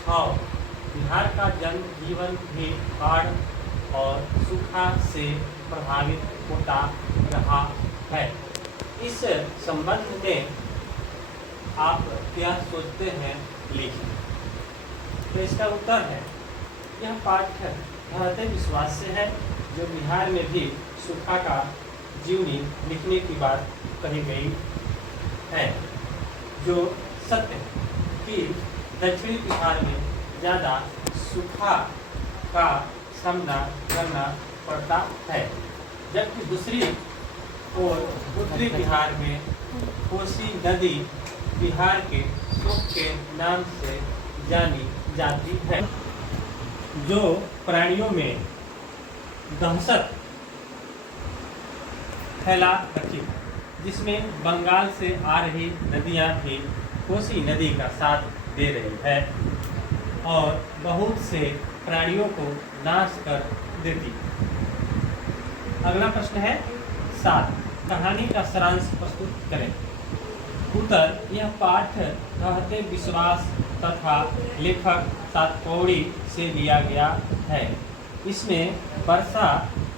छाव। बिहार का जन जीवन भी बाढ़ और सूखा से प्रभावित होता रहा है। इस संबंध में आप क्या सोचते हैं, लिखिए। तो इसका उत्तर है, यह पाठ भारतीय विश्वास से है, जो बिहार में भी सूखा का जीवनी लिखने की बात कही गई है, जो सत्य है कि दक्षिणी बिहार में ज़्यादा सूखा का सामना करना पड़ता है, जबकि दूसरी ओर उत्तरी बिहार में कोसी नदी बिहार के सुख के नाम से जानी जाती है, जो प्राणियों में दहशत फैला रखी है, जिसमें बंगाल से आ रही नदियां भी कोसी नदी का साथ दे रही है और बहुत से प्राणियों को नाश कर देती है। अगला प्रश्न है 7, कहानी का सारांश प्रस्तुत करें। उत्तर, यह पाठ रहते विश्वास तथा लेखक सातकौड़ी से लिया गया है। इसमें वर्षा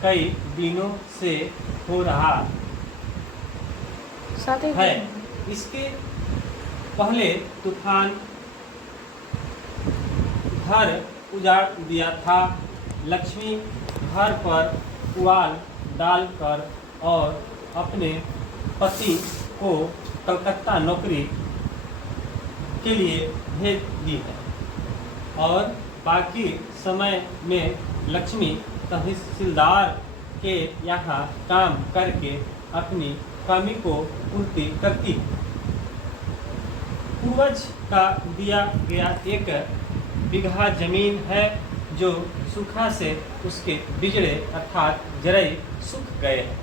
कई दिनों से हो रहा है। इसके पहले तूफान घर उजाड़ दिया था। लक्ष्मी घर पर पुआल डालकर और अपने पति को कलकत्ता नौकरी के लिए भेज दी है और बाकी समय में लक्ष्मी तहसीलदार के यहाँ काम करके अपनी कमी को पूर्ति करती है। पूर्वज का दिया गया 1 बीघा जमीन है, जो सूखा से उसके बिजड़े अर्थात जरई सूख गए हैं।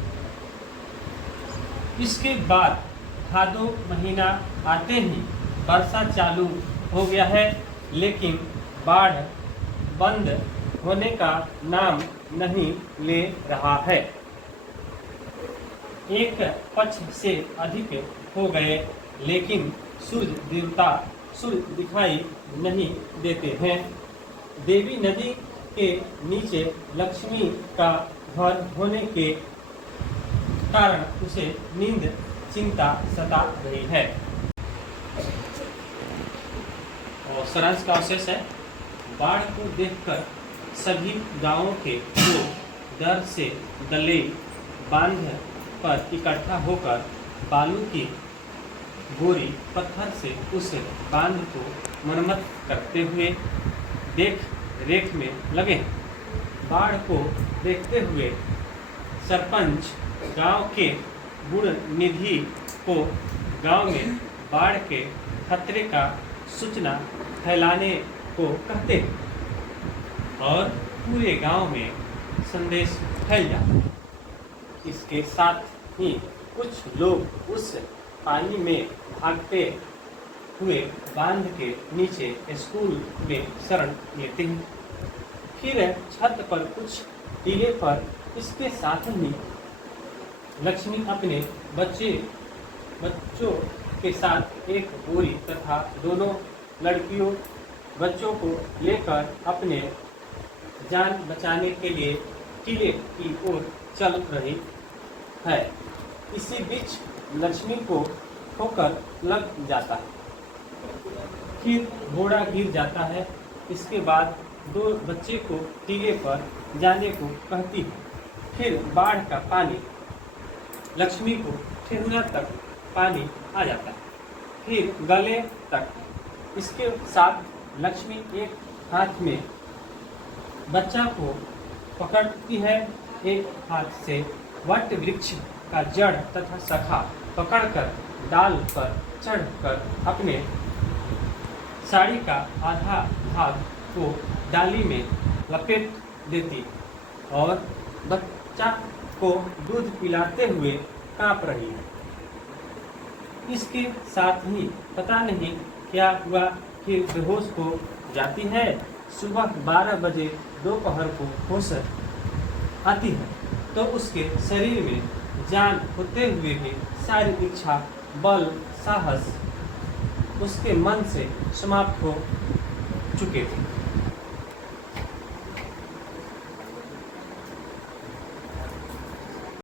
इसके बाद भादो महीना आते ही वर्षा चालू हो गया है, लेकिन बाढ़ बंद होने का नाम नहीं ले रहा है। एक पक्ष से अधिक हो गए, लेकिन सूर्य दिखाई नहीं देते हैं। देवी नदी के नीचे लक्ष्मी का घर होने के कारण उसे नींद चिंता सता रही है। और सारांश का अवशेष है, बाढ़ को देखकर सभी गांवों के लोग डर से दले बांध पर इकट्ठा होकर बालू की बोरी पत्थर से उस बांध को मरम्मत करते हुए देख रेख में लगे। बाढ़ को देखते हुए सरपंच गांव के गुण निधि को गांव में बाढ़ के खतरे का सूचना फैलाने को कहते हैं और पूरे गांव में संदेश फैल जाता है। इसके साथ ही कुछ लोग उस पानी में भागते हुए बांध के नीचे स्कूल में शरण लेते हैं। फिर छत पर कुछ टीले पर इसके साथ ही लक्ष्मी अपने बच्चों के साथ एक बोरी तथा दोनों बच्चों को लेकर अपने जान बचाने के लिए टीले की ओर चल रही है। इसी बीच लक्ष्मी को ठोकर लग जाता है, फिर घोड़ा गिर जाता है। इसके बाद 2 बच्चे को टीले पर जाने को कहती है। फिर बाढ़ का पानी लक्ष्मी को ठेहुना तक पानी आ जाता है, फिर गले तक। इसके साथ लक्ष्मी एक हाथ में बच्चा को पकड़ती है, एक हाथ से वट वृक्ष का जड़ तथा शाखा पकड़कर डाल पर चढ़कर अपने साड़ी का आधा भाग को डाली में लपेट देती और बच्चा को दूध पिलाते हुए कांप रही है। इसके साथ ही पता नहीं क्या हुआ, फिर बेहोश हो जाती है। सुबह 12 बजे दोपहर को होश आती है तो उसके शरीर में जान होते हुए भी सारी इच्छा, बल, साहस उसके मन से समाप्त हो चुके थे।